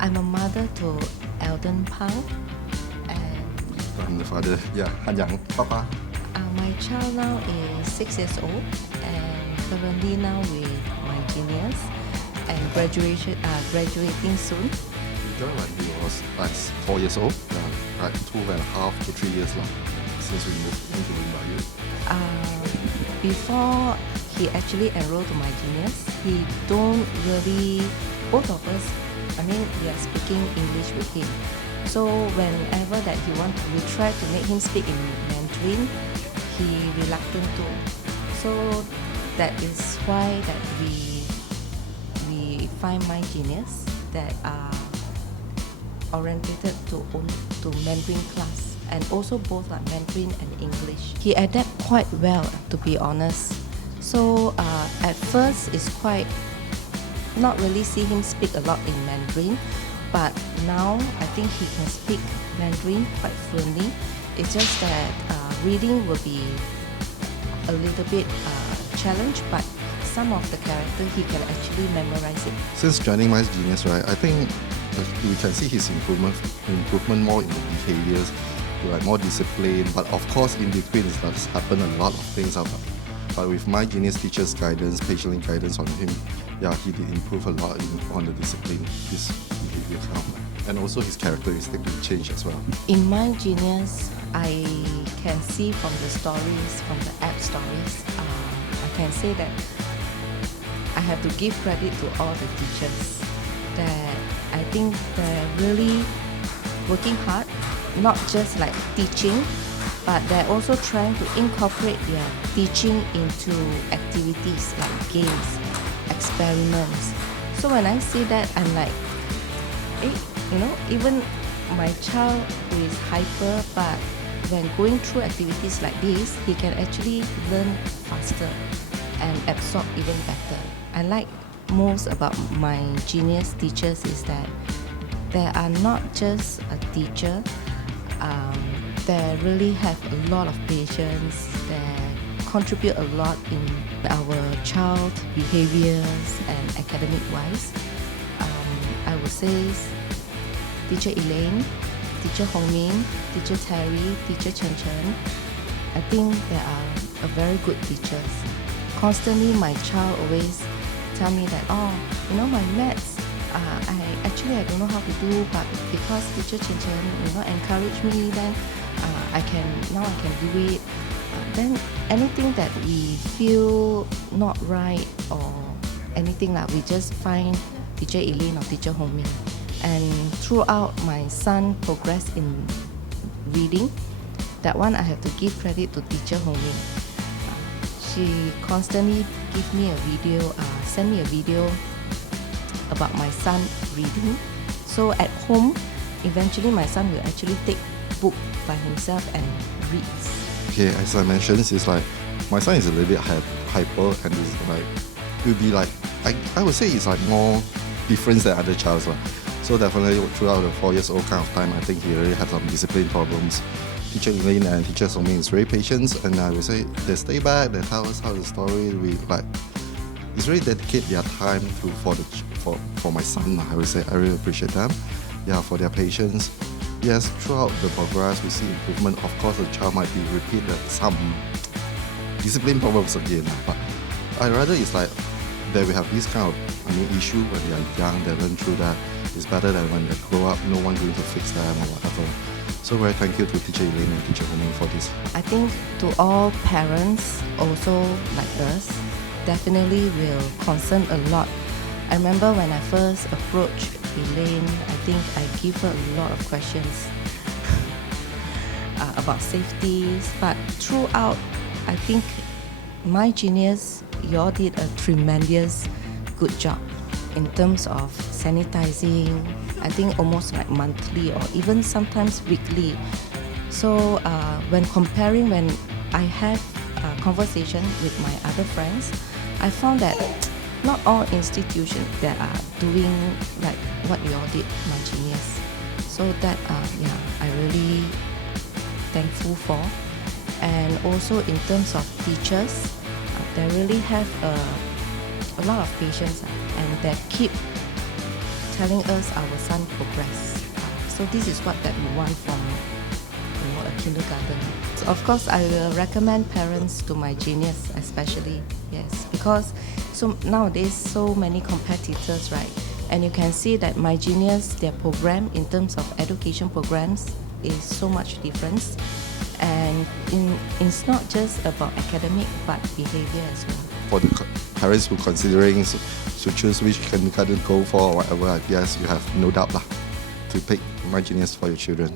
I'm a mother to Eldon Pang, and I'm the father. Yeah, Han Yang, Papa. my child now is 6 years old and currently now with MyGenius and graduating soon. He joined when he was like 4 years old. Yeah, like 2.5 to 3 years long since we moved into Limbayu. Before he actually enrolled to MyGenius, he don't really, both of us, we are speaking English with him. So whenever that we try to make him speak in Mandarin, he reluctant to. So that is why that we find MyGenius that are orientated to Mandarin class, and also both like Mandarin and English. He adapt quite well, to be honest. So at first it's quite not really see him speak a lot in Mandarin, but now I think he can speak Mandarin quite fluently. It's just that reading will be a little bit challenge, but some of the character he can actually memorize it. Since joining MyGenius, right, I think we can see his improvement more in the behaviors, like more discipline. But of course, in between, it does happen a lot of things. But with MyGenius teacher's guidance, patient guidance on him, yeah, he did improve a lot on the discipline, his behavior count, and also his characteristic will change as well. In MyGenius, I can see from the stories, from the app stories, I can say that I have to give credit to all the teachers that I think they're really working hard, not just like teaching, but they're also trying to incorporate their teaching into activities like games, experiments. So when I see that, I'm like, even my child who is hyper, but when going through activities like this, he can actually learn faster and absorb even better. I like most about MyGenius teachers is that they are not just a teacher, they really have a lot of patience, they contribute a lot in our child behaviors and academic wise. I would say Teacher Elaine, Teacher Hong Min, Teacher Terry, Teacher Chen Chen, I think they are a very good teachers. Constantly my child always tell me that, my maths, I don't know how to do, but because Teacher Chen Chen, encourage me, then I can do it. Then anything that we feel not right or anything like, we just find Teacher Elaine or Teacher Hong Min. And throughout my son progress in reading, that one I have to give credit to Teacher Hong Min. She constantly give me a video, send me a video about my son reading. So at home, eventually my son will actually take book by himself and reads. Okay, as I mentioned, it's like my son is a little bit hyper, and it's like will be like I would say it's like more different than other childs. So definitely throughout the 4 years old kind of time, I think he really had some discipline problems. Teacher Elaine and Teacher Songmin is very patient, and I would say they stay back, they tell us how the story. It's really dedicate their time for my son. I would say I really appreciate them. Yeah, for their patience. Yes, throughout the progress we see improvement. Of course, the child might be repeated some discipline problems again, but I rather it's like that we have this kind of issue when they are young, they learn through that. It's better than when they grow up, no one going to fix them or whatever. So very thank you to Teacher Elaine and Teacher Hong for this. I think to all parents also like us, definitely will concern a lot. I remember when I first approached Elaine, I think I give her a lot of questions about safeties, but throughout, I think MyGenius, you all did a tremendous good job in terms of sanitizing. I think almost like monthly or even sometimes weekly. So when I have a conversation with my other friends, I found that not all institutions that are doing like what you all did, MyGenius. So that I really thankful for. And also in terms of teachers, they really have a lot of patience, and they keep telling us our son progress. So this is what that we want from a kindergarten. So of course, I will recommend parents to MyGenius, especially, yes, because so nowadays so many competitors, right? And you can see that MyGenius, their program in terms of education programs is so much different. And it's not just about academic, but behavior as well. For the parents who are considering to choose which kindergarten to go for or whatever, I guess you have no doubt to pick MyGenius for your children.